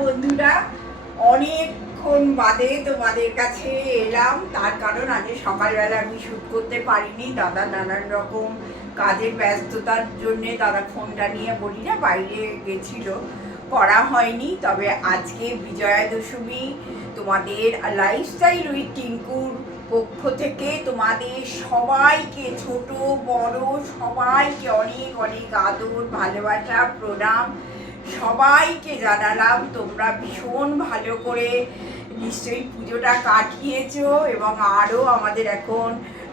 বন্ধুরা। অনেকক্ষণ বাদে তোমাদের কাছে এলাম। তার কারণ আজকে সকালবেলা আমি শ্যুট করতে পারিনি। দাদা নানান রকম কাজের ব্যস্ততার জন্যে দাদা ফোনটা নিয়ে বলি না বাইরে গেছিল। করা হয়নি, তবে আজকে বিজয়া দশমী, তোমাদের লাইফস্টাইল উইথ টিঙ্কুর পক্ষ থেকে তোমাদের সবাইকে, ছোট, বড়, সবাইকে অনেক অনেক আদর, ভালোবাসা, প্রণাম, সবাইকে জানালাম, তোমরা ভীষণ ভালো করে নিশ্চয়ই পুজোটা কাটিয়েছ এবং আরও আমাদের এখন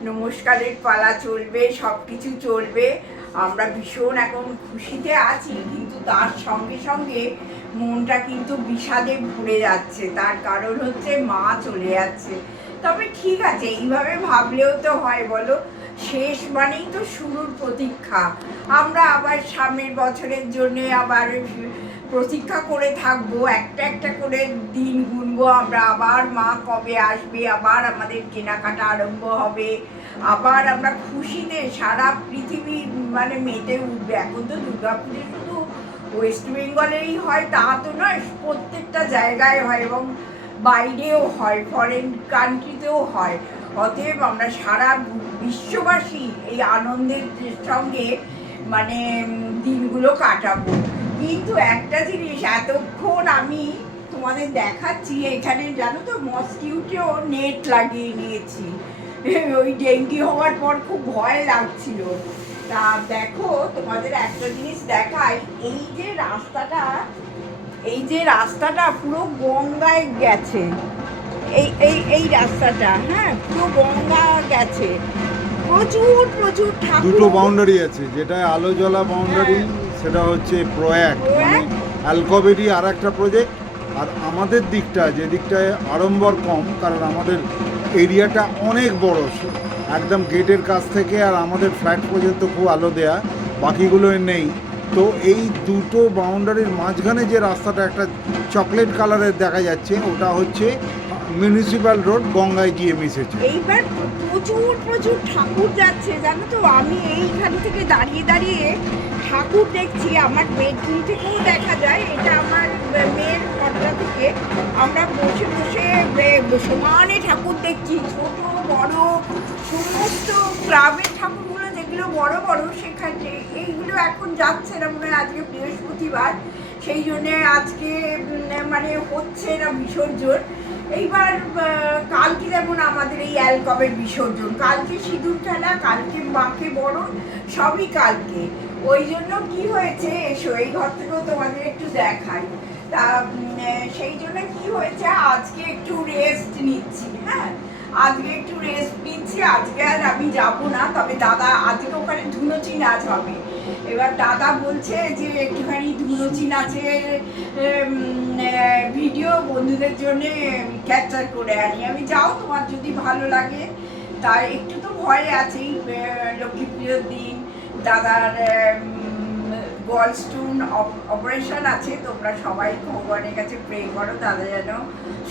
নমস্কারের পালা চলবে সব কিছু চলবে। আমরা ভীষণ এখন খুশিতে আছি, কিন্তু তার সঙ্গে সঙ্গে মনটা কিন্তু বিষাদে ভরে যাচ্ছে। তার কারণ হচ্ছে মা চলে যাচ্ছে। তবে ঠিক আছে, এইভাবে ভাবলেও তো হয়, বলো? শেষ মানেই তো শুরুর প্রতীক্ষা। আমরা আবার সামনের বছরের জন্যে আবার প্রতীক্ষা করে থাকব, একটা একটা করে দিন গুনবো, আমরা আবার মা কবে আসবে, আবার আমাদের কেনাকাটা আরম্ভ হবে, আবার আমরা খুশিতে সারা পৃথিবী মানে মেতে উঠবে। এখন তো দুর্গাপুজো শুধু ওয়েস্ট বেঙ্গলেই হয়, তা তো নয়, প্রত্যেকটা জায়গায় হয় এবং বাইরেও হয় ফরেন কান্ট্রিতেও হয়। অতএব আমরা সারা বিশ্ববাসী এই আনন্দের সঙ্গে মানে দিনগুলো কাটাবো। কিন্তু একটা জিনিস এতক্ষণ আমি তোমাদের দেখাচ্ছি এখানে জানো তো মসকিউটেও নেট লাগিয়ে নিয়েছি। ওই ডেঙ্গি হওয়ার পর খুব ভয় লাগছিল। তা দেখো তোমাদের একটা জিনিস দেখাই এই যে রাস্তাটা এই যে রাস্তাটা পুরো গঙ্গায় গেছে। এই এই এই রাস্তাটা হ্যাঁ পুরো গঙ্গা গেছে। প্রচুর প্রচুর ঠাকুর দুটো বাউন্ডারি আছে যেটা আলো জ্বলা বাউন্ডারি সেটা হচ্ছে প্রয়াগ মানে? অ্যালকোবেরি আর একটা প্রজেক্ট আর আমাদের দিকটা, যে দিকটায় আড়ম্বর কম, কারণ আমাদের এরিয়াটা অনেক বড় একদম গেটের কাছ থেকে আর আমাদের ফ্ল্যাট পর্যন্ত খুব আলো দেয়া বাকিগুলোয় নেই তো এই দুটো বাউন্ডারির মাঝখানে যে রাস্তাটা একটা চকলেট কালারের দেখা যাচ্ছে, ওটা হচ্ছে মিউনিসিপ্যাল রোড গঙ্গায় গিয়ে মিশেছে। এইবার প্রচুর প্রচুর ঠাকুর যাচ্ছে, জানো তো? আমি এইখান থেকে দাঁড়িয়ে দাঁড়িয়ে ঠাকুর দেখছি, আমার বেডরুম থেকেও দেখা যায়। এটা আমার মেয়ের পর্দা থেকে। আমরা বসে বসে সমানে ঠাকুর দেখছি, ছোট, বড়, সমস্ত গ্রামের ঠাকুরগুলো যেগুলো বড় বড় সেখানে। এইগুলো এখন যাচ্ছে না মনে হয় আজকে বৃহস্পতিবার। সেই জন্যে আজকে মানে হচ্ছে না বিসর্জন এইবার কালকে যেমন আমাদের এই অ্যালকবের বিসর্জন, কালকে সিঁদুর খেলা, কালকে মাকে বড় সবই কালকে। ওই জন্য কি হয়েছে, এসো, এই ঘর থেকেও তোমাদের একটু দেখাই। তা সেই জন্য কি হয়েছে, আজকে একটু রেস্ট নিচ্ছি হ্যাঁ? আজকে একটু রেস্ট নিচ্ছি, আজকে আর আমি যাব না, তবে দাদা, আজকে ওখানে ধুনোচি নাচ হবে। এবার দাদা বলছে যে, একটুখানি ধুনোচি নাচের ভিডিও বন্ধুদের জন্য ক্যাপচার করে আনি। আমি যাও তোমার যদি ভালো লাগে। তার একটু তো ভয় আছেই আহ, লক্ষ্মী পুজোর দিন দাদার গল স্টোন অপারেশন আছে। তোমরা সবাই ভগবানের কাছে প্রে করো দাদা যেন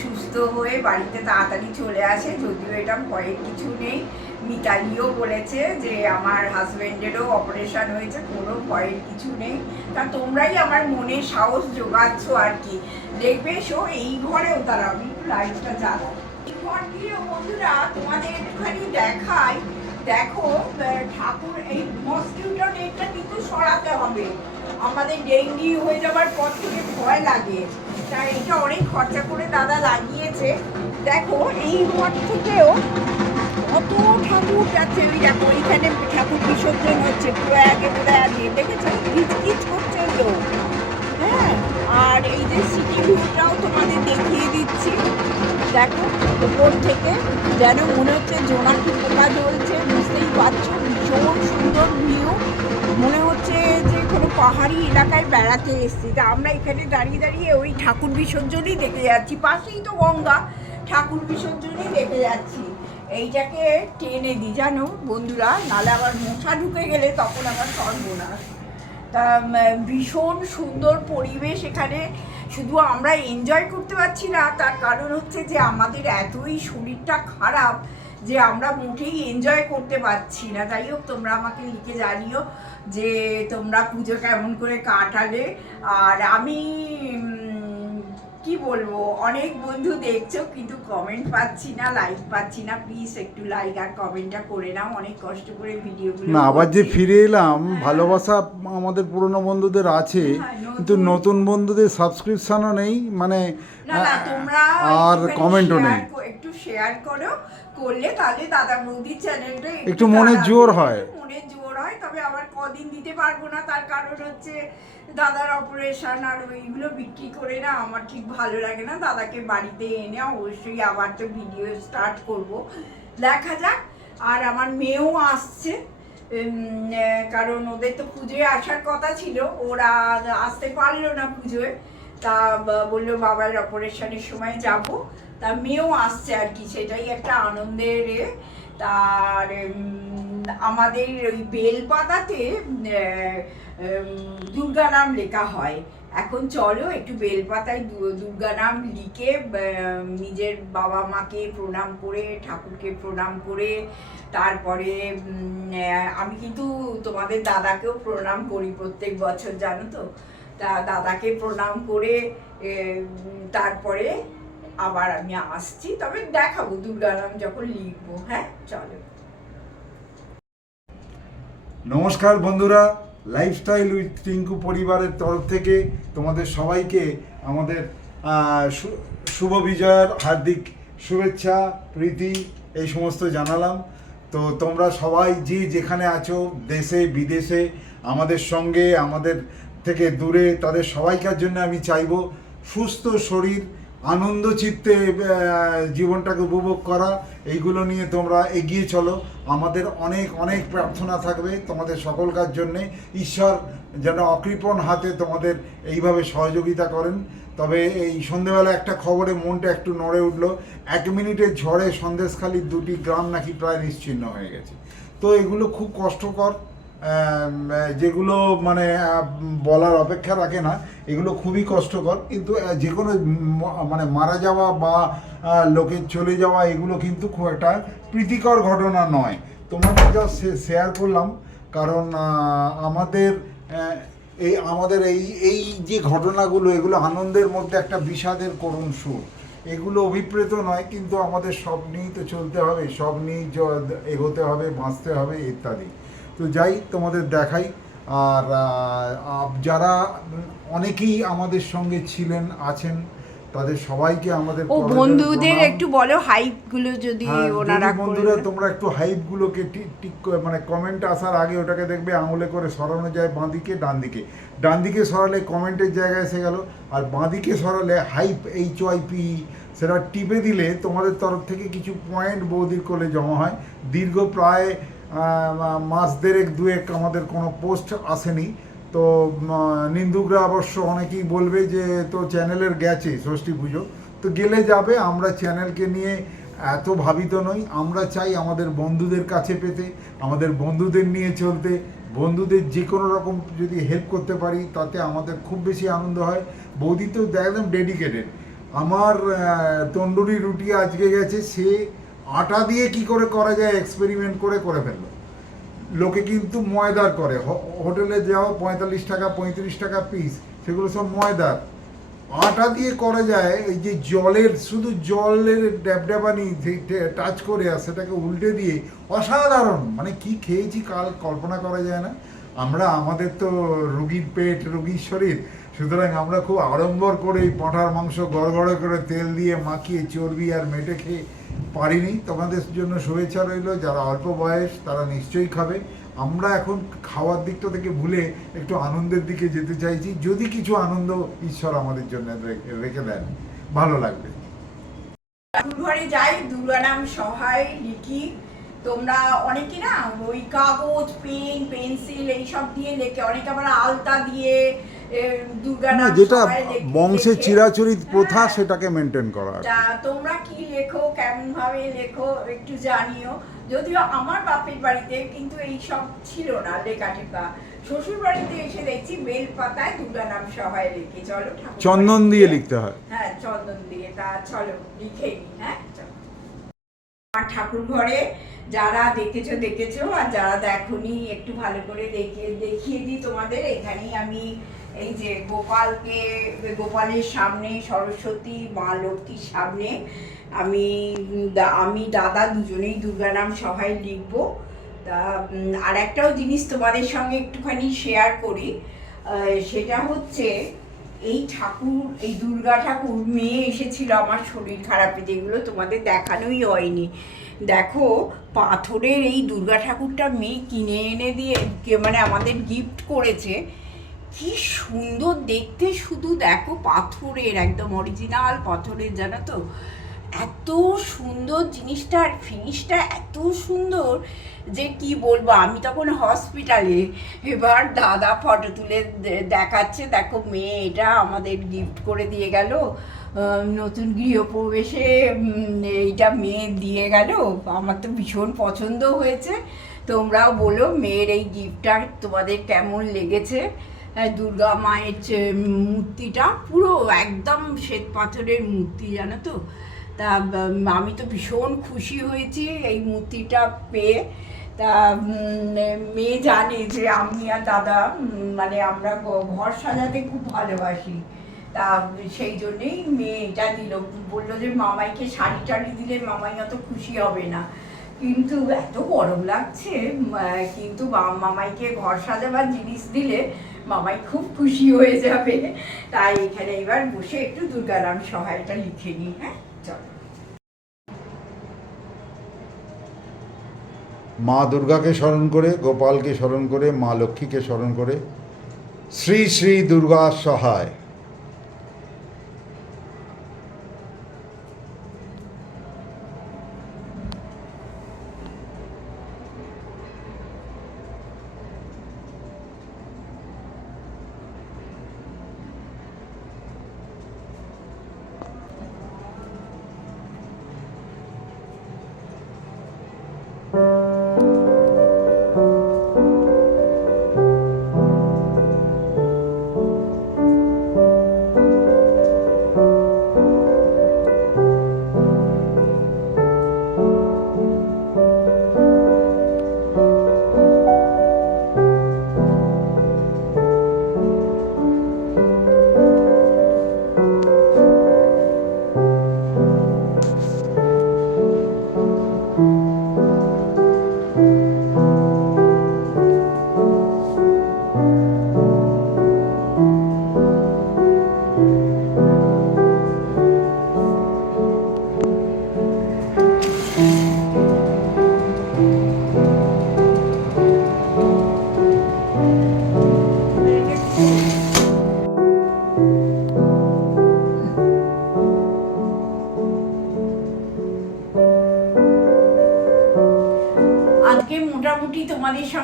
সুস্থ হয়ে বাড়িতে তাড়াতাড়ি চলে আসে। যদিও এটা ভয়ের কিছু নেই। মিতালিও বলেছে যে আমার হাজব্যান্ডেরও অপারেশন হয়েছে কোনো ভয়ের কিছু নেই। তা তোমরাই আমার মনে সাহস যোগাচ্ছ আর কি। দেখবে, শো, এই ঘরেও তারা আমি লাইটটা জ্বালাই এই ঘর দিয়ে বন্ধুরা তোমাদের একটুখানি দেখাই। দেখো ঠাকুর, এই মসকিউটো নেটটা কিন্তু সরাতে হবে। আমাদের ডেঙ্গি হয়ে যাবার পর থেকে ভয় লাগে। তা এটা অনেক খরচা করে দাদা লাগিয়েছে। দেখো, এই ঘর থেকেও কত ঠাকুর যাচ্ছে। ওই দেখো ওইখানে ঠাকুর বিসর্জন হচ্ছে। পুরো প্রয়াগে প্রয়াগে দেখেছ? কিচকিচ করছে তো। আর এই যে সিটি ভিউটাও তোমাদের দেখিয়ে দিচ্ছি। দেখো, উপর থেকে যেন মনে হচ্ছে জোনাকি পোকা জ্বলছে, বুঝতেই পারছ, ভীষণ সুন্দর ভিউ মনে হচ্ছে যে কোনো পাহাড়ি এলাকায় বেড়াতে এসেছি। তা আমরা এখানে দাঁড়িয়ে দাঁড়িয়ে ওই ঠাকুর বিসর্জনই দেখে যাচ্ছি। পাশেই তো গঙ্গা, ঠাকুর বিসর্জনই দেখে যাচ্ছি। এইটাকে টেনে দিই জানো বন্ধুরা, নালে আবার মশা ঢুকে গেলে তখন আবার সর্বনাশ। তা ভীষণ সুন্দর পরিবেশ এখানে। শুধু আমরা এনজয় করতে পারছি না, তার কারণ হচ্ছে যে আমাদের এতই শরীরটা খারাপ যে আমরা মোটেই এনজয় করতে পারছি না। যাই হোক, তোমরা আমাকে লিখে জানিও যে তোমরা পুজো কেমন করে কাটালে। আর আমি কি বলব? অনেক বন্ধু দেখছ কিন্তু কমেন্ট পাচ্ছি না লাইক পাচ্ছি না প্লিজ একটু লাইক আর কমেন্টটা করে নাও অনেক কষ্ট করে ভিডিওগুলো না আবার যে ফিরে এলাম হ্যাঁ। ভালোবাসা আমাদের পুরনো বন্ধুদের আছে হ্যাঁ, কিন্তু নতুন বন্ধুদের সাবস্ক্রিপশনও নেই মানে না না তোমরা আর কমেন্টও নেই। একটু শেয়ার করো। করলে তাহলে দাদা বৌদির চ্যানেলটা একটু মনে জোর হয়। মনে জোর হয় তবে আবার কদিন দিতে পারব না তার কারণ হচ্ছে দাদার অপারেশন আর ওইগুলো বিক্রি করে না আমার ঠিক ভালো লাগে না। দাদাকে বাড়িতে এনে অবশ্যই আবার তো ভিডিও স্টার্ট করব। দেখা যাক আর আমার মেয়েও আসছে। কারণ ওদের তো পুজোয় আসার কথা ছিল ওরা আসতে পারল না পুজোয়। তা বলল বাবার অপারেশনের সময় যাব। তা মেয়েও আসছে আর কি সেটাই একটা আনন্দের। তার আমাদের ওই বেলপাতাতে আহ, উম, দুর্গা নাম লেখা হয়। এখন চলো একটু বেলপাতায় দু- দুর্গা নাম লিখে নিজের বাবা মাকে প্রণাম করে ঠাকুরকে প্রণাম করে তারপরে আমি কিন্তু তোমাদের দাদাকেও প্রণাম করি প্রত্যেক বছর জানো তো? তা দাদাকে প্রণাম করে তারপরে আবার আমি আসছি। তবে দেখাবো দুর্গারাম যখন লিখব হ্যাঁ? চলো। নমস্কার বন্ধুরা লাইফস্টাইল উইথ টিঙ্কু পরিবারের তরফ থেকে তোমাদের সবাইকে আমাদের শুভ বিজয়ের হার্দিক শুভেচ্ছা, প্রীতি, এই সমস্ত জানালাম। তো তোমরা সবাই যে যেখানে আছো, দেশে, বিদেশে, আমাদের সঙ্গে, আমাদের থেকে দূরে তাদের সবাইকার জন্য আমি চাইব সুস্থ শরীর, আনন্দ চিত্তে জীবনটাকে উপভোগ করা, এইগুলো নিয়ে তোমরা এগিয়ে চলো। আমাদের অনেক অনেক প্রার্থনা থাকবে তোমাদের সকলকার জন্যে। ঈশ্বর যেন অকৃপণ হাতে তোমাদের এইভাবে সহযোগিতা করেন। তবে এই সন্ধেবেলা একটা খবরে মনটা একটু নড়ে উঠল। এক মিনিটের ঝড়ে সন্দেশখালির দুটি গ্রাম নাকি প্রায় নিশ্চিহ্ন হয়ে গেছে। তো এগুলো খুব কষ্টকর। যেগুলো মানে বলার অপেক্ষা রাখে না, এগুলো খুবই কষ্টকর। কিন্তু যে কোনো মানে মারা যাওয়া বা লোকের চলে যাওয়া, এগুলো কিন্তু খুব একটা প্রীতিকর ঘটনা নয়। তোমাকে যা শেয়ার করলাম, কারণ আমাদের এই আমাদের এই এই যে ঘটনাগুলো, এগুলো আনন্দের মধ্যে একটা বিষাদের করুণ সুর। এগুলো অভিপ্রেত নয়, কিন্তু আমাদের সব নিয়েই তো চলতে হবে, সব নিয়েই এগোতে হবে, বাঁচতে হবে, ইত্যাদি। তো যাই তোমাদের দেখাই। আর যারা অনেকেই আমাদের সঙ্গে ছিলেন আছেন তাদের সবাইকে আমাদের ও বন্ধুদের একটু বলো হাইপগুলো যদি হ্যাঁ, ওনারা বন্ধুরা তোমরা একটু হাইপ গুলোকে করে মানে কমেন্ট আসার আগে ওটাকে দেখবে আঙুলে করে সরানো যায় বাঁ দিকে ডান দিকে ডান দিকে সরালে কমেন্টের জায়গায় এসে গেল আর বাঁ দিকে সরালে হাইপ এইচ ওয়াই পি সেটা টিপে দিলে তোমাদের তরফ থেকে কিছু পয়েন্ট বৌদির কোলে জমা হয়। দীর্ঘ প্রায় মাস দেড়েক দুয়েক আমাদের কোনো পোস্ট আসেনি। তো নিন্দুকরা অবশ্য অনেকেই বলবে যে, তো চ্যানেলের গেছে, ষষ্ঠী পুজো। তো গেলে যাবে, আমরা চ্যানেলকে নিয়ে এত ভাবিত নই। আমরা চাই আমাদের বন্ধুদের কাছে পেতে, আমাদের বন্ধুদের নিয়ে চলতে। বন্ধুদের যে কোনো রকম যদি হেল্প করতে পারি, তাতে আমাদের খুব বেশি আনন্দ হয়। বৌদি তো একদম ডেডিকেটেড আমার তন্দুরি রুটি আজকে গেছে, সে আটা দিয়ে কি করে করা যায় এক্সপেরিমেন্ট করে করে ফেলল। লোকে কিন্তু ময়দার করে। হোটেলে যাও, পঁয়তাল্লিশ টাকা, পঁয়ত্রিশ টাকা পিস সেগুলো সব ময়দার। আটা দিয়ে করা যায়, এই যে জলের, শুধু জলের ড্যাবড্যাবানি টাচ করে আর সেটাকে উল্টে দিয়ে, অসাধারণ। মানে কি খেয়েছি কাল, কল্পনা করা যায় না। আমরা, আমাদের তো রুগীর পেট, রুগীর শরীর। সুতরাং আমরা খুব আড়ম্বর করে এই পাঁঠার মাংস গড়গড়ে করে তেল দিয়ে মাখিয়ে, চর্বি আর মেটে খেয়ে পারিনি। তোমাদের জন্য শুভেচ্ছা রইল। যারা অল্প বয়স, তারা নিশ্চয়ই খাবে। আমরা এখন খাওয়ার দিকটা থেকে ভুলে একটু আনন্দের দিকে যেতে চাইছি। যদি কিছু আনন্দ ঈশ্বর আমাদের জন্য রেখে দেন, ভালো লাগবে। ঘরে যাই দুর্গানাম সহায় লিখি। তোমরা অনেকে না ওই কাগজ, পেন, পেন্সিল, এইসব দিয়ে লেখে। অনেকে আবার আলতা দিয়ে না যেটা বংশে চিরাচরিত প্রথা হ্যাঁ। সেটাকে মেনটেন করা তোমরা কি লেখো কেমন ভাবে লেখো একটু জানিও। যদিও আমার বাপের বাড়িতে কিন্তু এই সব ছিল না লেখা টেখা। শ্বশুর বাড়িতে এসে দেখছি বেল পাতায় দুর্গা নাম সবাই লেখে। চলো চন্দন দিয়ে লিখতে হয়। হ্যাঁ চন্দন দিয়ে। তা চলো লিখে নি হ্যাঁ। আমার ঠাকুর ঘরে যারা দেখেছ দেখেছ আর যারা দেখোনি একটু ভালো করে দেখে দেখিয়ে দিই তোমাদের। এখানেই আমি এই যে গোপালকে, গোপালের সামনে, সরস্বতী, মা লক্ষ্মীর সামনে আমি আমি, দাদা দুজনেই দুর্গা নাম সবাই লিখব। তা আর একটাও জিনিস তোমাদের সঙ্গে একটুখানি শেয়ার করি। সেটা হচ্ছে এই ঠাকুর, এই দুর্গা ঠাকুর মেয়ে এসেছিল আমার শরীর খারাপে, যেগুলো তোমাদের দেখানোই হয়নি। দেখো, পাথরের এই দুর্গা ঠাকুরটা মেয়ে কিনে এনে দিয়ে মানে আমাদের গিফট করেছে। কি সুন্দর দেখতে শুধু দেখো পাথরের, একদম অরিজিনাল পাথরের, জানো তো? এত সুন্দর জিনিসটার ফিনিশটা এত সুন্দর যে কি বলব, আমি তখন হসপিটালে এবার দাদা ফটো তুলে দেখাচ্ছে, দেখো মেয়ে এটা আমাদের গিফট করে দিয়ে গেল। নতুন গৃহপ্রবেশে এইটা মেয়ে দিয়ে গেল। আমার তো ভীষণ পছন্দ হয়েছে। তোমরাও বলো মেয়ের এই গিফটটা তোমাদের কেমন লেগেছে। দুর্গা মায়ের মূর্তিটা, পুরো একদম শ্বেত পাথরের মূর্তি, জানো তো? তা আমি তো ভীষণ খুশি হয়েছি এই মূর্তিটা পেয়ে। তা মেয়ে জানে যে আমি আর দাদা মানে আমরা ঘর সাজাতে খুব ভালোবাসি। তা, সেই জন্যেই মেয়ে এটা দিল। বলল যে, মামাইকে শাড়ি টাড়ি দিলে মামাই অত খুশি হবে না। কিন্তু এত গরম লাগছে কিন্তু মামাইকে ঘর সাজাবার জিনিস দিলে মামাই খুব খুশি হয়ে যাবে। তাই এখানে এবার বসে একটু দুর্গারাম সহায়টা লিখে নিই হ্যাঁ? চলো। মা দুর্গাকে স্মরণ করে, গোপালকে স্মরণ করে, মা লক্ষ্মীকে স্মরণ করে, শ্রী শ্রী দুর্গা সহায়।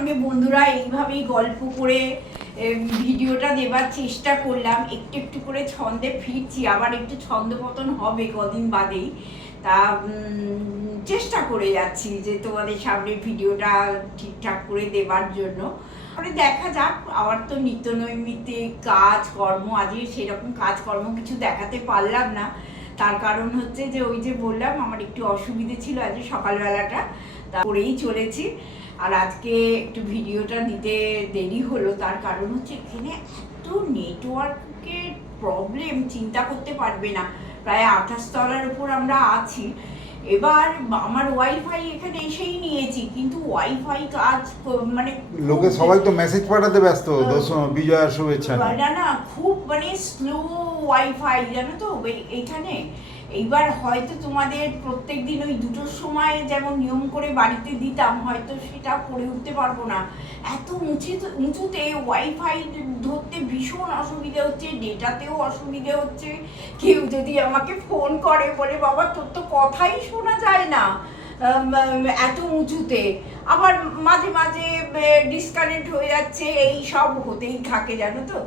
সঙ্গে বন্ধুরা এইভাবেই গল্প করে ভিডিওটা দেবার চেষ্টা করলাম। একটু একটু করে ছন্দে ফিরছি, আবার একটু ছন্দ পতন হবে কদিন বাদেই। তা চেষ্টা করে যাচ্ছি যে তোমাদের সামনে ভিডিওটা ঠিকঠাক করে দেবার জন্য। পরে দেখা যাক, আবার তো নিত্য নৈমিত্তিক কাজ, কর্ম, আজকে সেরকম কাজকর্ম কিছু দেখাতে পারলাম না। তার কারণ হচ্ছে যে ওই যে বললাম, আমার একটু অসুবিধে ছিল আজ সকালবেলাটা, তা করেই চলেছি। আর আজকে একটু ভিডিওটা দিতে দেরি হলো তার কারণ হচ্ছে এখানে এত নেটওয়ার্কের প্রবলেম চিন্তা করতে পারবে না। প্রায় আঠাশ তলার উপর আমরা আছি। এবার আমার ওয়াইফাই এখানে এসেই নিয়েছি কিন্তু ওয়াইফাই কাজ মানে লোকে সবাই তো মেসেজ পাঠাতে ব্যস্ত দোষ বিজয়ার শুভেচ্ছা। না না খুব মানে স্লো ওয়াইফাই জানো তো? এইখানে এইবার হয়তো তোমাদের প্রত্যেক দিন ওই দুটোর সময় যেমন নিয়ম করে বাড়িতে দিতাম, হয়তো সেটা করে উঠতে পারব না। এত উঁচু উঁচুতে ওয়াইফাই ধরতে ভীষণ অসুবিধে হচ্ছে, ডেটাতেও অসুবিধে হচ্ছে। কেউ যদি আমাকে ফোন করে, বলে, বাবা, তোর তো কথাই শোনা যায় না। এত উঁচুতে। আবার মাঝে মাঝে ডিসকানেক্ট হয়ে যাচ্ছে, এই সব হতেই থাকে, জানো তো?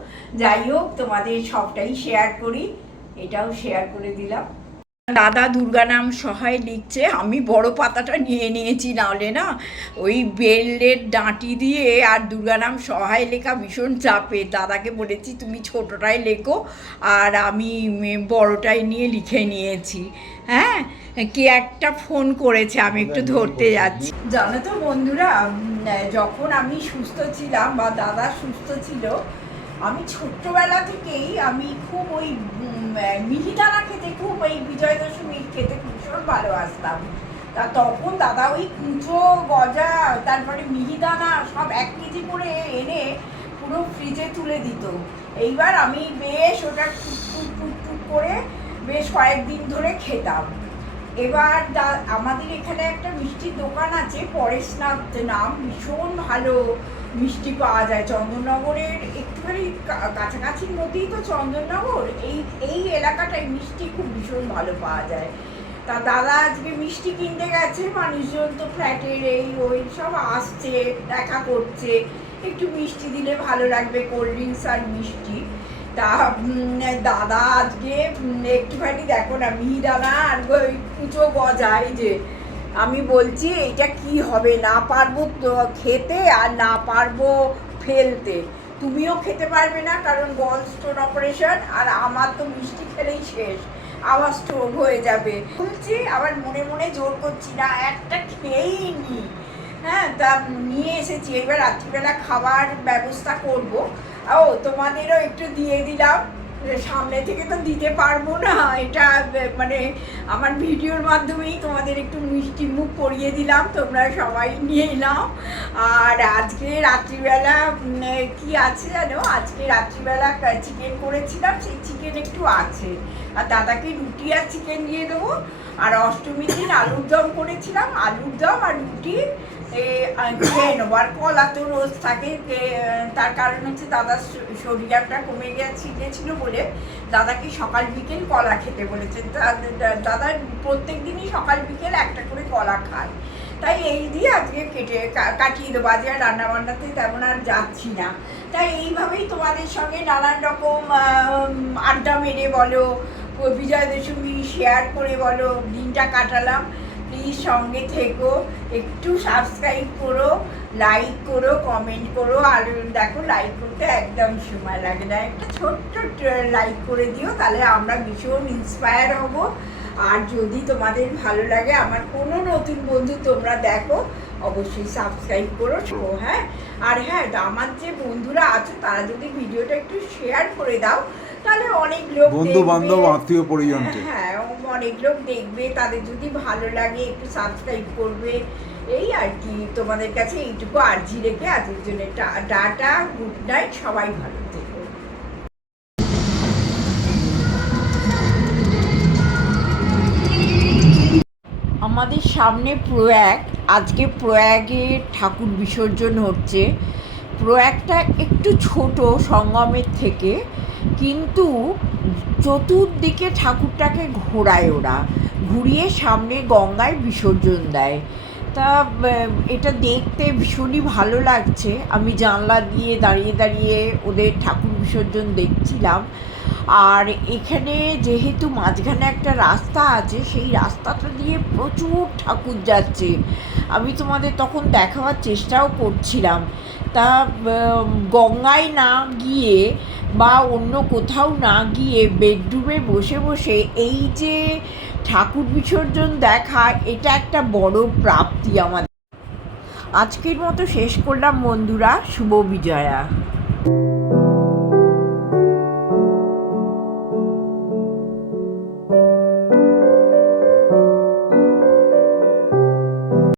যাই হোক, তোমাদের সবটাই শেয়ার করি। এটাও শেয়ার করে দিলাম। দাদা দুর্গা নাম সহায় লিখছে আমি বড় পাতাটা নিয়ে নিয়েছি নাহলে না? ওই বেলের ডাঁটি দিয়ে আর দুর্গা নাম সহায় লেখা ভীষণ চাপে। দাদাকে বলেছি তুমি ছোটটাই লেখো আর আমি বড়টাই নিয়ে লিখে নিয়েছি। হ্যাঁ? কে একটা ফোন করেছে আমি একটু ধরতে যাচ্ছি। জানো তো বন্ধুরা যখন আমি সুস্থ ছিলাম বা দাদা সুস্থ ছিল আমি ছোট্টবেলা থেকেই আমি খুব ওই মিহিদানা খেতে খুব ওই বিজয় দশমী খেতে ভীষণ ভালোবাসতাম। তা তখন দাদা ওই কুচো, গজা, তারপরে মিহিদানা সব এক কেজি করে এনে পুরো ফ্রিজে তুলে দিত। এইবার আমি বেশ ওটা টুক টুক টুক টুক করে বেশ কয়েকদিন ধরে খেতাম। এবার আমাদের এখানে একটা মিষ্টির দোকান আছে, পরেশনাথ নাম, ভীষণ ভালো মিষ্টি পাওয়া যায়। চন্দননগরের কা- কাছাকাছির মধ্যেই তো চন্দননগর। এই এই এলাকাটায় মিষ্টি খুব ভীষণ ভালো পাওয়া যায়। তা দাদা আজকে মিষ্টি কিনতে গেছে, মানুষজন তো ফ্ল্যাটের এই, ওই সব আসছে, দেখা করছে। একটু মিষ্টি দিলে ভালো লাগবে, কোল্ড ড্রিঙ্কস আর মিষ্টি। তা দাদা আজকে একটুখানি দেখো না, মিহিদানা আর ওই কুচো গজায় যে, আমি বলছি এটা কি হবে? না পারব খেতে আর না পারব ফেলতে। তুমিও খেতে পারবে না কারণ গল স্টোন অপারেশন আর আমার তো মিষ্টি খেলেই শেষ। আবার স্ট্রোক হয়ে যাবে। বলছি, আবার মনে মনে জোর করছি না, একটা খেয়েই নি। হ্যাঁ তা নিয়ে এসেছি। এবার রাত্রিবেলা খাবার ব্যবস্থা করব। ও, তোমাদেরও একটু দিয়ে দিলাম। সামনে থেকে তো দিতে পারব না। এটা মানে আমার ভিডিওর মাধ্যমেই তোমাদের একটু মিষ্টি মুখ করিয়ে দিলাম। তোমরা সবাই নিয়ে নাও। আর আজকে রাত্রিবেলা কি আছে জানো? আজকে রাত্রিবেলা চিকেন করেছিলাম। সেই চিকেন একটু আছে। আর দাদাকে রুটি আর চিকেন দিয়ে দেবো। আর অষ্টমীর দিন আলুর দম করেছিলাম। আলুর দম আর রুটি খেয়ে নেব আর কলা তো রোজ থাকে তার কারণ হচ্ছে দাদার শ- শরীর একটা কমে গেছে, গেছিল বলে দাদাকে সকাল বিকেল কলা খেতে বলেছে। দাদা প্রত্যেক দিনই সকাল বিকেল একটা করে কলা খায়। তাই এই দিয়ে আজকে কেটে কাটিয়ে দেবো। আজকে আর রান্না বান্নাতে তেমন আর যাচ্ছি না। তাই এইভাবেই তোমাদের সঙ্গে নানান রকম আড্ডা মেরে বলো বিজয়া দশমী শেয়ার করে বলো, দিনটা কাটালাম। প্লিজ সঙ্গে থেকো, একটু সাবস্ক্রাইব করো লাইক করো কমেন্ট করো, আর দেখো লাইক করতে একদম সময় লাগে না। একটা ছোট্ট লাইক করে দিও, তাহলে আমরা ভীষণ ইন্সপায়ার হব। আর যদি তোমাদের ভালো লাগে, আমার কোনো নতুন বন্ধু তোমরা দেখো, অবশ্যই সাবস্ক্রাইব করো তো হ্যাঁ। আর হ্যাঁ আমার যে বন্ধুরা আছে, তারা যদি ভিডিওটা একটু শেয়ার করে দাও তাহলে অনেক লোক বন্ধু বান্ধব আত্মীয় পরিজনকে। হ্যাঁ অনেক লোক দেখবে। তাদের যদি ভালো লাগে একটু সাবস্ক্রাইব করবে। এই আর কি তোমাদের কাছে এইটুকু আর্জি রেখে আজকের জন্য টাটা গুড নাইট সবাই ভালো থেকো। আমাদের সামনে প্রয়াগ আজকে প্রয়াগে ঠাকুর বিসর্জন হচ্ছে। প্রয়াগটা একটু ছোট সঙ্গমের থেকে। কিন্তু চতুর্দিকে ঠাকুরটাকে ঘোরায় ওরা। ঘুরিয়ে সামনে গঙ্গায় বিসর্জন দেয়। তা এটা দেখতে ভীষণই ভালো লাগছে। আমি জানলা দিয়ে দাঁড়িয়ে দাঁড়িয়ে ওদের ঠাকুর বিসর্জন দেখছিলাম। আর এখানে যেহেতু মাঝখানে একটা রাস্তা আছে, সেই রাস্তাটা দিয়ে প্রচুর ঠাকুর যাচ্ছে। আমি তোমাদের তখন দেখাবার চেষ্টাও করছিলাম। তা গঙ্গায় না গিয়ে বা অন্য কোথাও না গিয়ে বেডরুমে বসে বসে এই যে ঠাকুর বিসর্জন দেখা, এটা একটা বড় প্রাপ্তি আমাদের। আজকের মতো শেষ করলাম বন্ধুরা, শুভ বিজয়া।